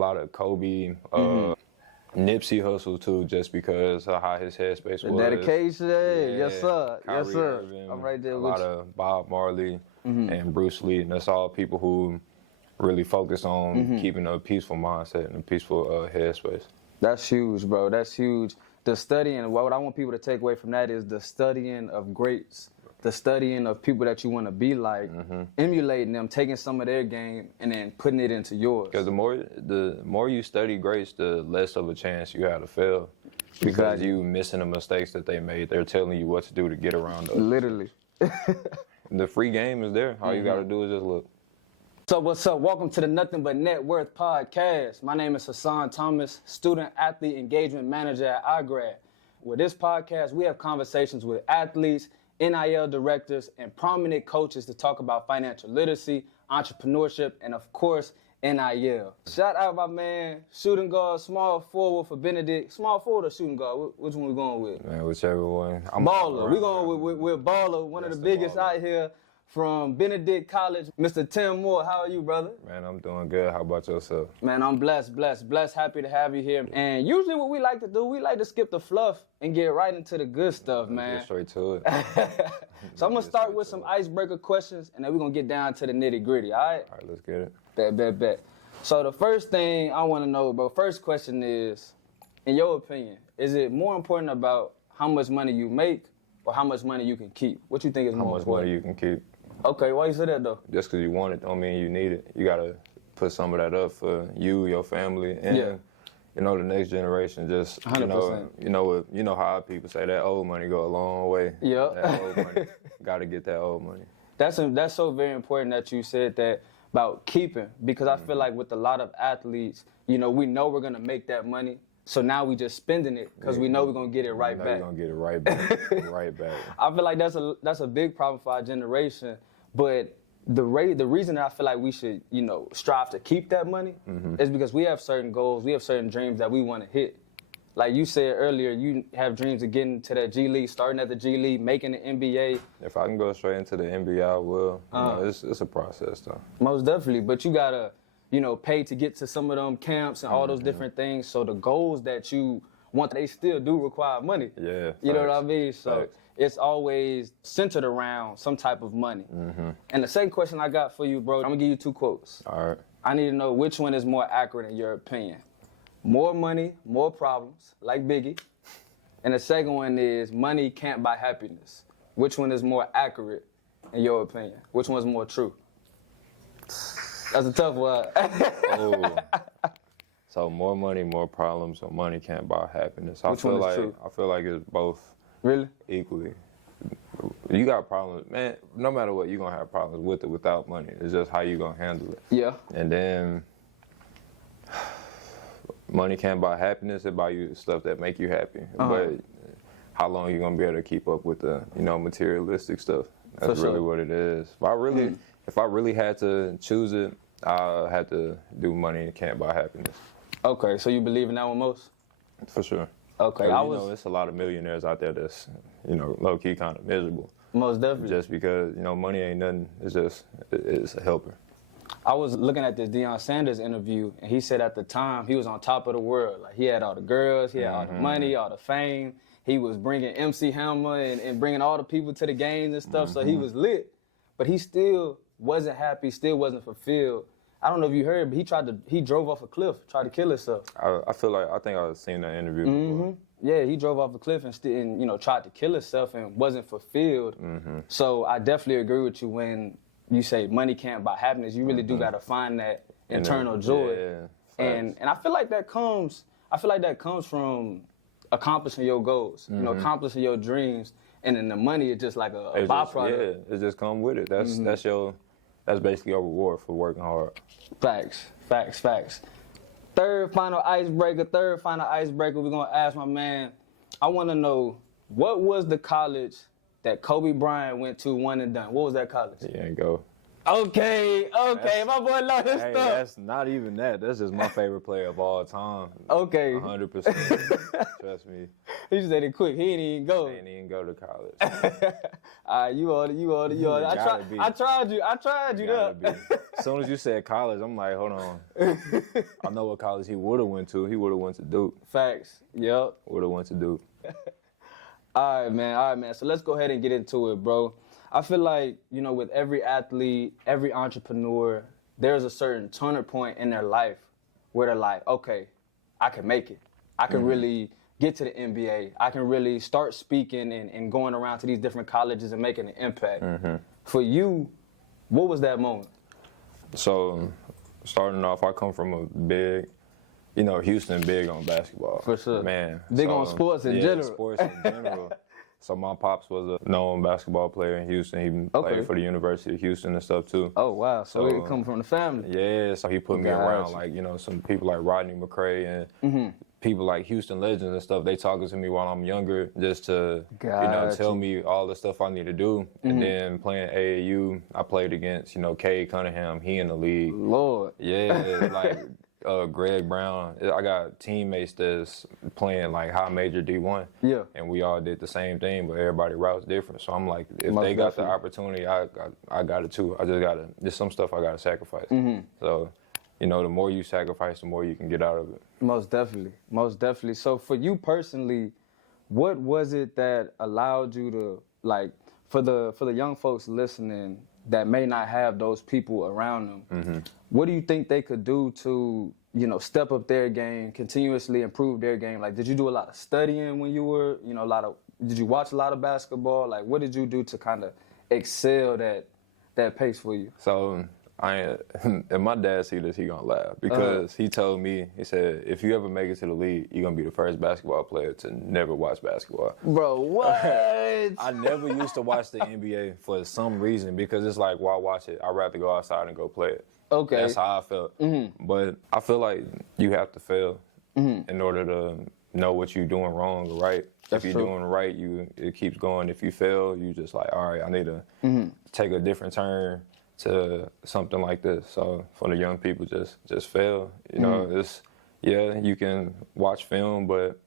lot of Kobe, Nipsey hustle too, just because of how his headspace was. Dedication, Yeah, yes sir, Kyrie yes sir. Irving, I'm right there a with lot you. of Bob Marley and Bruce Lee, and that's all people who really focus on keeping a peaceful mindset and a peaceful headspace. That's huge, bro. That's huge. The studying, what I want people to take away from that is the studying of greats, the studying of people that you want to be like, emulating them, taking some of their game, and then putting it into yours. Because the more you study greats, the less of a chance you have to fail. Because Exactly. you missing the mistakes that they made. They're telling you what to do to get around those. Literally. The free game is there. All you got to do is just look. So what's up? Welcome to the Nothing But Net Worth podcast. My name is Hassan Thomas, student athlete engagement manager at iGrad. With this podcast, we have conversations with athletes, NIL directors, and prominent coaches to talk about financial literacy, entrepreneurship, and of course, NIL. Shout out my man, shooting guard, small forward for Benedict. Small forward or shooting guard? Which one we going with? Man, whichever one. I'm Baller. We going with Baller, one of the biggest baller. out here from Benedict College. Mr. Tim Moore, how are you, brother? Man, I'm doing good. How about yourself? Man, I'm blessed. Happy to have you here. And usually what we like to do, we like to skip the fluff and get right into the good stuff, man. Get straight to it. So I'm going to start with some icebreaker questions, and then we're going to get down to the nitty gritty, all right? All right, let's get it. Bet. So the first thing I want to know, bro, first question is, in your opinion, is it more important about how much money you make or how much money you can keep? What you think is How more much important? money you can keep. Okay, why you say that, though? Just because you want it don't mean you need it. You got to put some of that up for you, your family, and you know, the next generation. Just 100%. you know how our people say that old money go a long way. Yep. That old money. Got to get that old money. That's so very important that you said that about keeping, because I feel like with a lot of athletes, you know, we know we're going to make that money. So now we just spending it because we know we're going to get it right back. We're going to get it right back. Right back. I feel like that's a big problem for our generation. But the reason that I feel like we should, you know, strive to keep that money is because we have certain goals, we have certain dreams that we want to hit. Like you said earlier, you have dreams of getting to that G League, starting at the G League, making the NBA. If I can go straight into the NBA, I will. You know, it's a process, though. Most definitely, but you gotta, you know, pay to get to some of them camps and all those different things. So the goals that you want, they still do require money. Yeah. You know what I facts. mean? So Facts. it's always centered around some type of money. And the second question I got for you, bro, I'm gonna give you two quotes. All right. I need to know which one is more accurate in your opinion. More money, more problems, like Biggie. And the second one is money can't buy happiness. Which one is more accurate in your opinion? Which one's more true? That's a tough one. Oh. So more money, more problems, or money can't buy happiness. Which one is true? I feel like it's both Really? equally. You got problems, man. No matter what, you're gonna have problems with it without money. It's just how you gonna handle it. Yeah. And then money can't buy happiness. It buy you stuff that make you happy. But how long you gonna be able to keep up with the, you know, materialistic stuff? That's For really sure. what it is. If I really had to choose it, I had to do money can't buy happiness. Okay, so you believe in that one most? For sure. Okay, You I know, was it's a lot of millionaires out there that's, you know, low key kind of miserable. most definitely. Just because, you know, money ain't nothing. It's just, it's a helper. I was looking at this Deion Sanders interview, and he said at the time he was on top of the world. Like he had all the girls, he had all the money, all the fame. He was bringing MC Hammer and bringing all the people to the games and stuff. So he was lit, but he still wasn't happy, still wasn't fulfilled. I don't know if you heard, but he drove off a cliff, tried to kill himself. I think I've seen that interview before. Yeah, he drove off a cliff and you know, tried to kill himself and wasn't fulfilled. So I definitely agree with you when you say money can't buy happiness. You really do got to find that internal joy. Yeah, and I feel like that comes from accomplishing your goals, you know, accomplishing your dreams, and then the money is just like a byproduct. It just come with it. That's basically your reward for working hard. Facts. Third final icebreaker, we're gonna ask my man, I wanna know, what was the college that Kobe Bryant went to, one and done? What was that college? He ain't go. Okay, my boy love his Hey, stuff. that's not even that. That's just my favorite player of all time. Okay. 100%. Trust me. He said it quick. He didn't even go. I didn't even go to college. You order. Gotta be. I tried you Gotta there. be. As soon as you said college, I'm like, hold on. I know what college he would have went to. He would have went to Duke. Facts. Yep. Would have went to Duke. All right, man. So let's go ahead and get into it, bro. I feel like, with every athlete, every entrepreneur, there's a certain turning point in their life where they're like, okay, I can make it. I can really get to the NBA. I can really start speaking and going around to these different colleges and making an impact. For you, what was that moment? So, starting off, I come from a big, Houston big on basketball. For sure. Man. Big on sports in general. Sports in general. So my pops was a known basketball player in Houston. He played for the University of Houston and stuff too. Oh, wow. So it come from the family. Yeah, so he put me around some people like Rodney McCray and people like Houston legends and stuff. They talking to me while I'm younger just to, tell me all the stuff I need to do. And then playing AAU, I played against, Cade Cunningham. He in the league. Lord. Yeah, Greg Brown. I got teammates that's playing high major D1. Yeah. And we all did the same thing, but everybody routes different. So I'm like, if they got the opportunity, I got it too. There's some stuff I gotta sacrifice. So, the more you sacrifice, the more you can get out of it. Most definitely. So for you personally, what was it that allowed you to, for the young folks listening that may not have those people around them, what do you think they could do to, step up their game, continuously improve their game? Did you do a lot of studying when you were, did you watch a lot of basketball? What did you do to kind of excel that pace for you? So, if my dad see this, he gonna laugh because he told me, he said, if you ever make it to the league, you're gonna be the first basketball player to never watch basketball. Bro, what? I never used to watch the NBA for some reason because it's like, why watch it? I'd rather go outside and go play it. Okay. That's how I felt. But I feel like you have to fail in order to know what you're doing wrong or right. That's if you're true. doing right, it keeps going. If you fail, you just like, all right, I need to take a different turn to something like this. So for the young people, just fail. You can watch film, but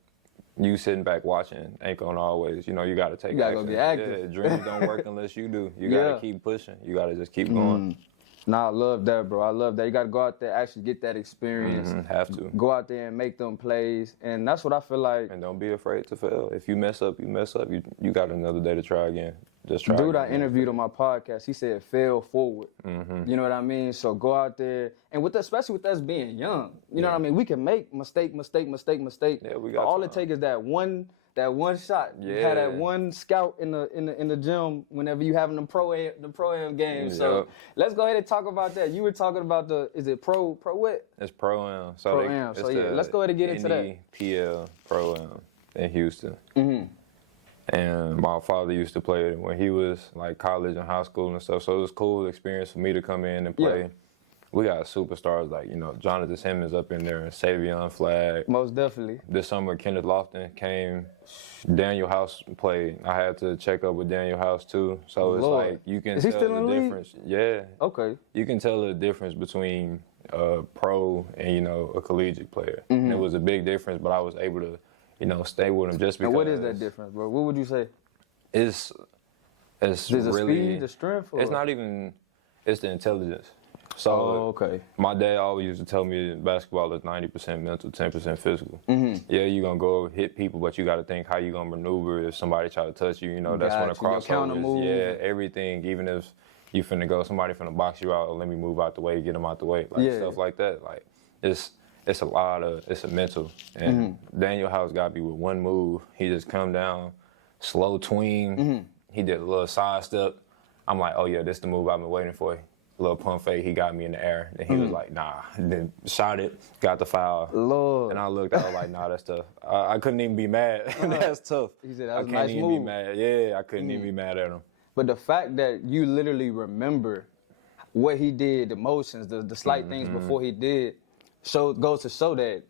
you sitting back watching ain't gonna always, you gotta take action. You gotta go get active. Yeah, dreams don't work unless you do. You gotta keep pushing. You gotta just keep going. Nah, I love that, bro. I love that. You got to go out there, actually get that experience. Have to. Go out there and make them plays. And that's what I feel like. And don't be afraid to fail. If you mess up, you mess up. You got another day to try again. Just try Dude again. I interviewed on my podcast, he said, fail forward. You know what I mean? So go out there. And especially with us being young, you know what I mean? We can make mistake. Yeah, we got all time. it takes is that one shot. You had that one scout in the gym whenever you having the pro-am game. So let's go ahead and talk about that. You were talking about is it pro what? It's Pro-Am. So Pro-Am. So let's go ahead and get into that. NIL Pro-Am in Houston. And my father used to play it when he was college and high school and stuff. So it was a cool experience for me to come in and play. Yeah. We got superstars like, Jonathan Simmons up in there and Savion Flagg. Most definitely. This summer, Kenneth Lofton came. Daniel House played. I had to check up with Daniel House too. So it's like you can Is he tell still in the the league? difference. Yeah. Okay. You can tell the difference between a pro and, a collegiate player. And it was a big difference, but I was able to, stay with him just because. And what is that difference, bro? What would you say? It's Is it really speed, the strength? Or? It's not even. It's the intelligence. So okay. My dad always used to tell me basketball is 90% mental, 10% physical. Yeah, you're gonna go hit people, but you got to think how you gonna maneuver if somebody try to touch you. That's when a crossover is. Yeah, everything. Even if you finna go, somebody finna box you out. Or let me move out the way, get them out the way, stuff like that. It's a mental. And Daniel House got me with one move. He just come down, slow tween. He did a little side step. I'm like, oh yeah, this the move I've been waiting for. Little pump fake, he got me in the air. Then he was like, nah. And then shot it, got the foul. Lord. And I looked, I was like, nah, that's tough. I couldn't even be mad. That's tough. He said that was I a can't nice even move. be mad. Yeah, I couldn't even be mad at him. But the fact that you literally remember what he did, the motions, the slight things before he did, goes to show that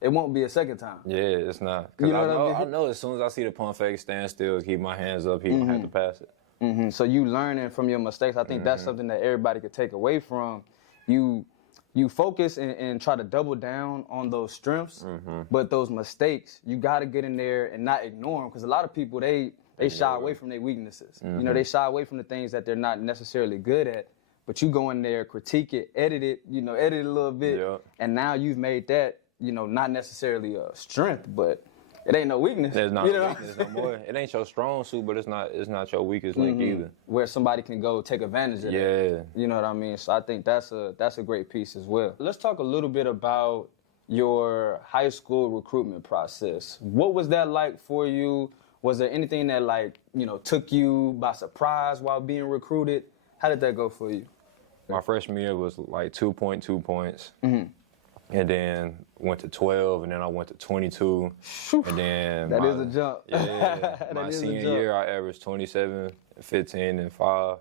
it won't be a second time. Yeah, it's not. Because You know what I mean? I know as soon as I see the pump fake stand still, keep my hands up, he gonna have to pass it. Mm-hmm. So you learning from your mistakes. I think that's something that everybody could take away from. You focus and try to double down on those strengths, but those mistakes, you got to get in there and not ignore them, because a lot of people, they shy away from their weaknesses. You know, they shy away from the things that they're not necessarily good at, but you go in there, critique it, edit it a little bit, and now you've made that, not necessarily a strength, but it ain't no weakness. There's not weakness no more. It ain't your strong suit, but it's not your weakest link either. Where somebody can go take advantage of that. You know what I mean? So I think that's a great piece as well. Let's talk a little bit about your high school recruitment process. What was that like for you? Was there anything that took you by surprise while being recruited? How did that go for you? My freshman year was like 2.2 points. And then went to 12, and then I went to 22. And then that is a jump. Yeah, my senior year, I averaged 27, 15, and 5.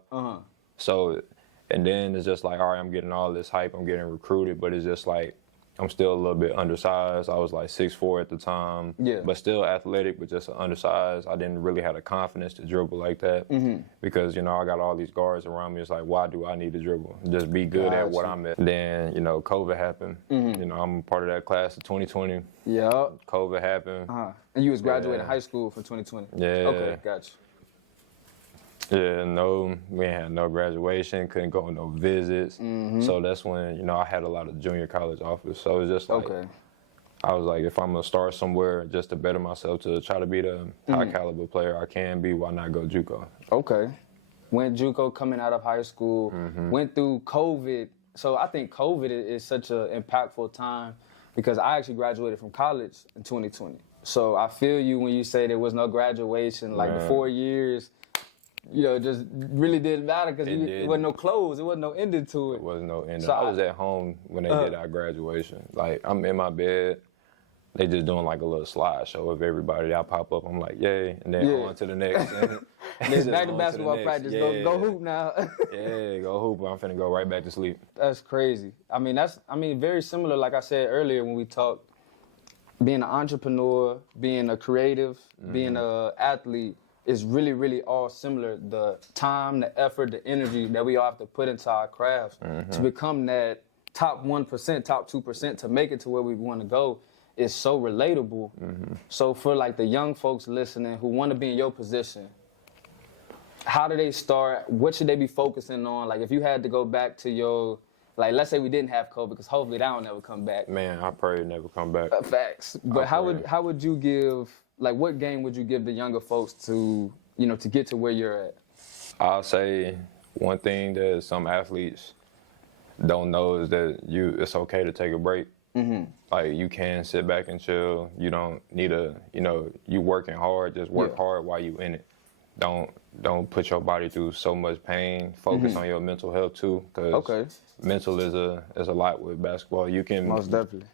So, and then it's just like, all right, I'm getting all this hype, I'm getting recruited, but it's just like, I'm still a little bit undersized. I was like 6'4" at the time, but still athletic, but just undersized. I didn't really have the confidence to dribble like that because, I got all these guards around me. It's like, why do I need to dribble? Just be good at what I'm at. Then, COVID happened. I'm a part of that class of 2020. COVID happened. And you was graduating high school for 2020? Yeah. Okay, gotcha. Yeah, no, we ain't had no graduation, couldn't go on no visits. So that's when, I had a lot of junior college offers. So it was just like, I was like, if I'm going to start somewhere just to better myself, to try to be the high caliber player I can be, why not go JUCO? Okay. Went JUCO coming out of high school, went through COVID. So I think COVID is such an impactful time because I actually graduated from college in 2020. So I feel you when you say there was no graduation, like the 4 years. Just really didn't matter because it wasn't no close. It wasn't no ending to it. It wasn't no ending. So I was at home when they did our graduation. Like, I'm in my bed. They just doing like a little slideshow of everybody. I pop up. I'm like, yay. And then on to the next. And back to basketball practice. Go hoop now. Go hoop. I'm finna go right back to sleep. That's crazy. I mean, very similar, like I said earlier when we talked, being an entrepreneur, being a creative, being an athlete, is really, really all similar. The time, the effort, the energy that we all have to put into our crafts to become that top 1%, top 2%, to make it to where we want to go is so relatable. So for like the young folks listening who want to be in your position, how do they start? What should they be focusing on? Like, if you had to go back to your, like, let's say we didn't have COVID, because hopefully that will never come back. Man, I pray it never come back. Facts. But how would you give, like, what game would you give the younger folks to, to get to where you're at? I'll say one thing that some athletes don't know is that it's okay to take a break. Like, you can sit back and chill. You don't need you working hard, just work hard while you in it. Don't put your body through so much pain. Focus on your mental health too, because mental is a lot with basketball. You can most definitely.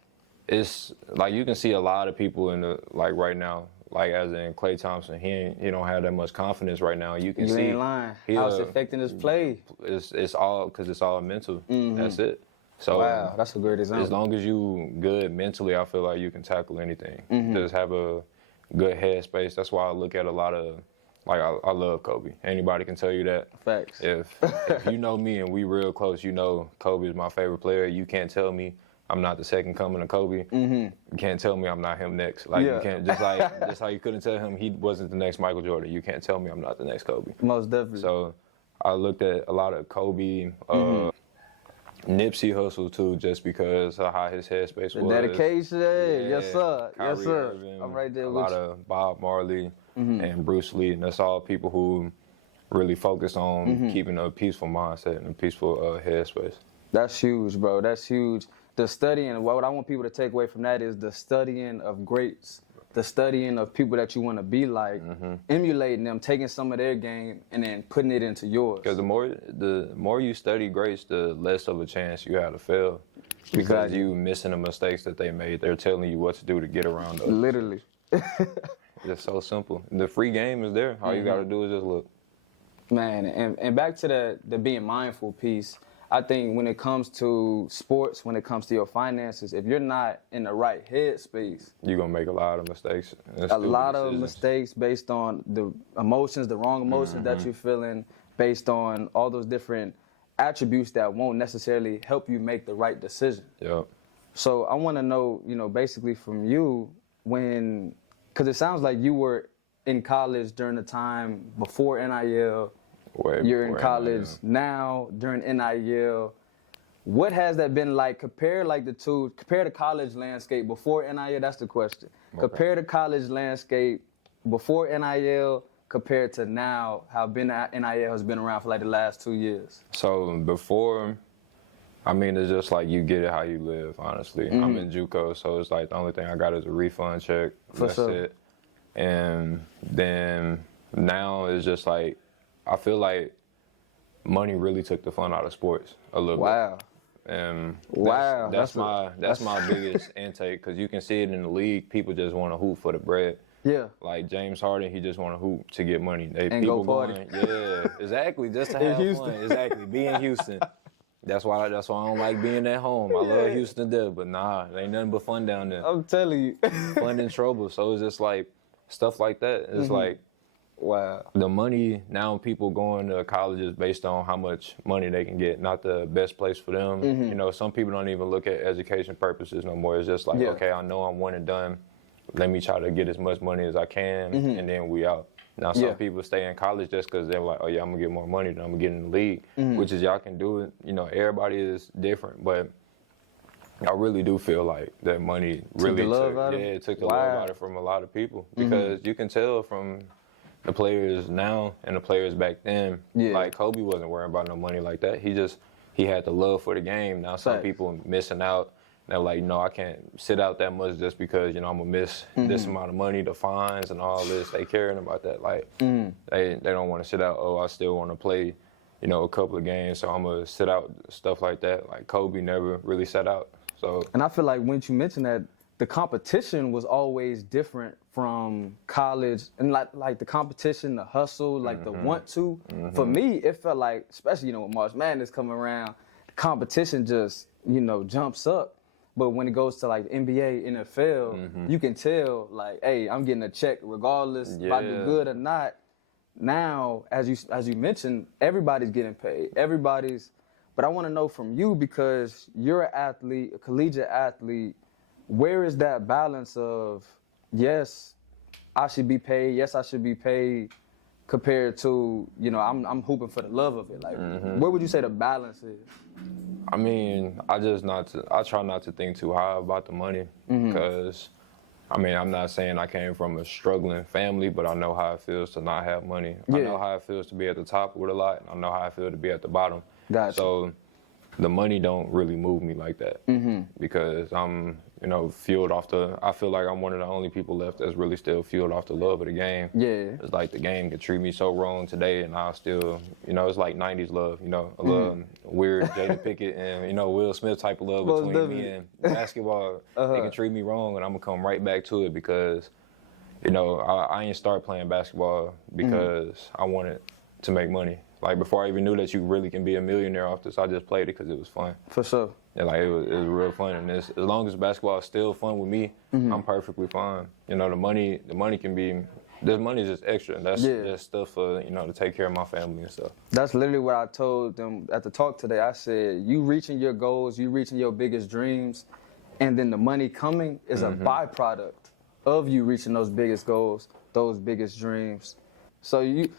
It's like you can see a lot of people in the right now. Like, as in Klay Thompson, he don't have that much confidence right now. You can see. You ain't lying. How it's affecting his play. It's all because it's all mental. That's it. So wow, that's a great example. As long as you good mentally, I feel like you can tackle anything. Just have a good headspace. That's why I look at a lot of, like, I love Kobe. Anybody can tell you that. Facts. If you know me and we real close, Kobe is my favorite player. You can't tell me I'm not the second coming of Kobe. You can't tell me I'm not him next. Like, you can't, just how you couldn't tell him he wasn't the next Michael Jordan. You can't tell me I'm not the next Kobe. Most definitely. So I looked at a lot of Kobe, Nipsey Hussle too, just because of how his headspace was. Dedication, yes sir, Kyrie yes sir. Irving, I'm right there a with lot you. of Bob Marley and Bruce Lee, and that's all people who really focus on keeping a peaceful mindset and a peaceful headspace. That's huge, bro. That's huge. The studying, what I want people to take away from that is the studying of greats, the studying of people that you want to be like, emulating them, taking some of their game, and then putting it into yours. Because the more you study greats, the less of a chance you have to fail. Because you missing the mistakes that they made. They're telling you what to do to get around those. Literally. It's so simple. The free game is there. All you got to do is just look. Man, and back to the being mindful piece, I think when it comes to sports, when it comes to your finances, if you're not in the right headspace, you're going to make a lot of mistakes. A lot of mistakes based on the emotions, the wrong emotions that you're feeling, based on all those different attributes that won't necessarily help you make the right decision. Yep. So I want to know, basically from you, because it sounds like you were in college during the time before NIL. You're in college now during NIL. What has that been like? Compare the college landscape before NIL. That's the question. Okay. Compare the college landscape before NIL compared to now, how NIL has been around for like the last 2 years. So before, it's just like you get it how you live, honestly. I'm in JUCO, so it's like the only thing I got is a refund check. That's it. And then now it's just like, I feel like money really took the fun out of sports a little bit. And that's my biggest intake, because you can see it in the league. People just want to hoop for the bread. Yeah. Like James Harden, he just want to hoop to get money. People go party. Yeah, exactly, just to have fun. Exactly, be in Houston. That's why I don't like being at home. I love Houston there, but there ain't nothing but fun down there. I'm telling you. Fun and trouble. So it's just like stuff like that. It's like, wow. The money, now people going to colleges based on how much money they can get, not the best place for them. Some people don't even look at education purposes no more. It's just like, okay, I know I'm one and done. Let me try to get as much money as I can, and then we out. Now, some people stay in college just because they're like, oh, yeah, I'm going to get more money than I'm going to get in the league, which is y'all can do it. Everybody is different, but I really do feel like that money really took the love out of it from a lot of people, because you can tell from the players now and the players back then, like Kobe wasn't worrying about no money like that. He had the love for the game. Now some people missing out. They're like, no, I can't sit out that much just because, I'm going to miss this amount of money, the fines and all this. They caring about that. Like, they don't want to sit out, I still want to play, a couple of games, so I'm going to sit out, stuff like that. Like, Kobe never really sat out. So. And I feel like when you mentioned that, the competition was always different from college, and like the competition, the hustle, like the want to. For me, it felt like, especially, with March Madness coming around, the competition just, jumps up. But when it goes to like NBA, NFL, you can tell like, hey, I'm getting a check regardless if I do good or not. Now, as you mentioned, everybody's getting paid. But I want to know from you, because you're an athlete, a collegiate athlete, where is that balance of, yes, I should be paid, compared to, I'm hooping for the love of it. Like, where would you say the balance is? I try not to think too high about the money, because, I'm not saying I came from a struggling family, but I know how it feels to not have money. I know how it feels to be at the top with a lot, and I know how it feels to be at the bottom. Gotcha. So the money don't really move me like that, because I'm, fueled off I feel like I'm one of the only people left that's really still fueled off the love of the game. Yeah. It's like the game could treat me so wrong today, and I'll still, it's like 90s love, a little weird Jada Pickett and, Will Smith type of love between me and basketball. They can treat me wrong, and I'm going to come right back to it, because, I ain't start playing basketball because I wanted to make money. Like, before I even knew that you really can be a millionaire off this, I just played it because it was fun. For sure. And like, it was real fun. And as long as basketball is still fun with me, I'm perfectly fine. The money can be, this money is just extra. And that's just stuff for, to take care of my family and stuff. That's literally what I told them at the talk today. I said, you reaching your goals, you reaching your biggest dreams, and then the money coming is a byproduct of you reaching those biggest goals, those biggest dreams. So in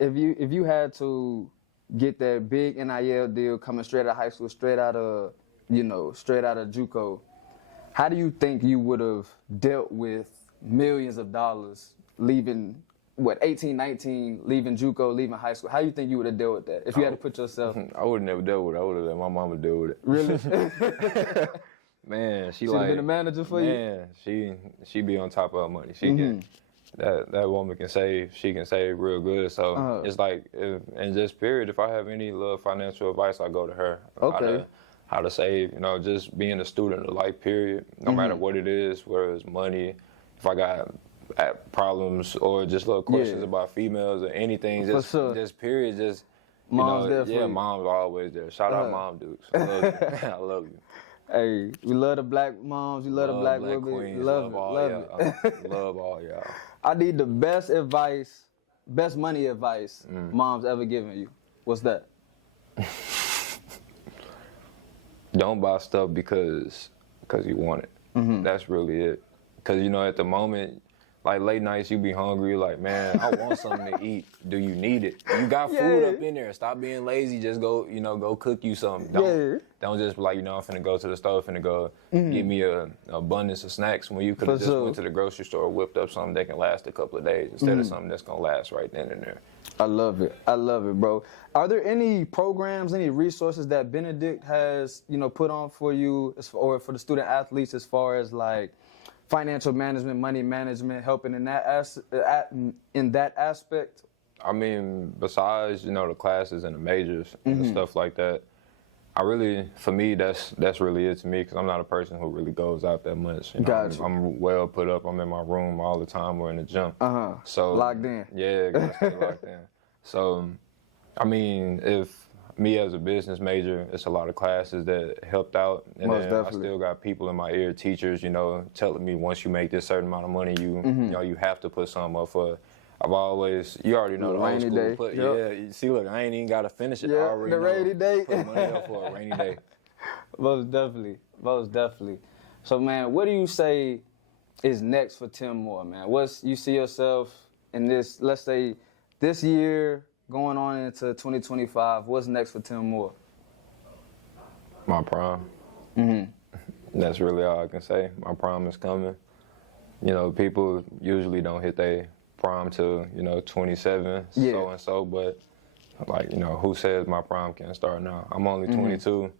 if you had to get that big NIL deal coming straight out of high school, straight out of JUCO, how do you think you would have dealt with millions of dollars leaving, 18, 19, leaving JUCO, leaving high school? How do you think you would have dealt with that if you had to put yourself? I would have never dealt with it. I would have let my mama deal with it. Really? Man, she'd have been a manager for you? Man, she be on top of her money. She can. That woman can save. She can save real good. So it's like, in this period, if I have any little financial advice, I go to her. Okay. How to save, just being a student of life, period. No matter what it is, whether it's money, if I got problems or just little questions about females or anything, just period, just Mom's there for you. Yeah, mom's always there. Shout out Mom Dukes. I love you. I love you. Hey, we love the black moms. We love the black women. Queens. Love all it. y'all. Love all y'all. I need the best advice, best money advice mom's ever given you. What's that? Don't buy stuff because you want it. That's really it. Because, at the moment, like late nights, you be hungry, like, man, I want something to eat. Do you need it? You got food up in there. Stop being lazy. Just go, go cook you something. Don't just be like, I'm finna go to the store, finna go give me an abundance of snacks when you could have just went to the grocery store, whipped up something that can last a couple of days instead of something that's gonna last right then and there. I love it. I love it, bro. Are there any programs, any resources that Benedict has, put on for you or for the student athletes as far as like financial management, money management, helping in that aspect? I mean, besides, the classes and the majors and stuff like that, for me, that's really it to me because I'm not a person who really goes out that much. Gotcha. I'm well put up. I'm in my room all the time or in the gym. So locked in. Yeah, gotta stay locked in. So, I mean, if me as a business major, it's a lot of classes that helped out. And Most then definitely. I still got people in my ear, teachers, telling me once you make this certain amount of money, you have to put something up for. I've always, you already know the old school. Day. Yeah, you see, look, I ain't even got to finish it. I already the rainy day. Put money up for a rainy day. Most definitely. So, man, what do you say is next for Tim Moore, man? You see yourself in this, let's say, this year going on into 2025, what's next for Tim Moore? My prime. That's really all I can say. My prime is coming. People usually don't hit their prime till 27, so and so, but like who says my prime can't start now? I'm only 22.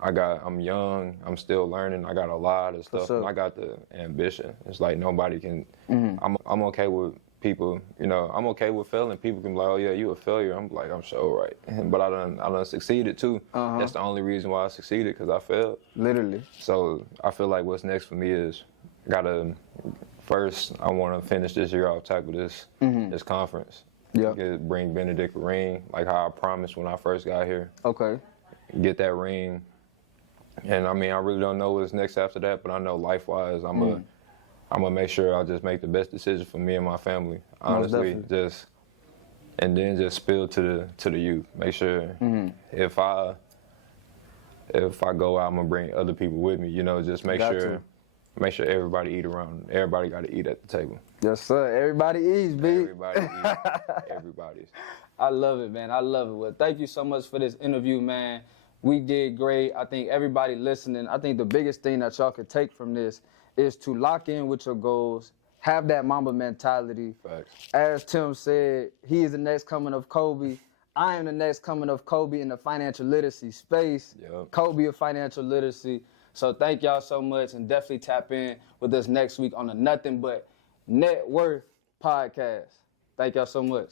I'm young. I'm still learning. I got a lot of stuff. And I got the ambition. It's like nobody can. I'm okay with people. I'm okay with failing. People can be like, oh yeah, you a failure. I'm like, I'm sure right, but I done succeeded too. That's the only reason why I succeeded because I failed. Literally. So I feel like what's next for me is first, I want to finish this year off, tackle this conference. Bring Benedict a ring, like how I promised when I first got here. Okay. Get that ring. And I mean, I really don't know what's next after that, but I know life-wise, I'm gonna make sure I just make the best decision for me and my family. Honestly, and then just spill to the youth. Make sure if I go out, I'm gonna bring other people with me. Just make sure everybody eat around. Everybody got to eat at the table. Yes, sir. Everybody eats, B. Everybody eats. Everybody's. I love it, man. I love it. Well, thank you so much for this interview, man. We did great. I think everybody listening, I think the biggest thing that y'all could take from this is to lock in with your goals, have that Mamba mentality. Facts. As Tim said, he is the next coming of Kobe. I am the next coming of Kobe in the financial literacy space. Yep. Kobe of financial literacy. So thank y'all so much, and definitely tap in with us next week on the Nothing But Net Worth podcast. Thank y'all so much.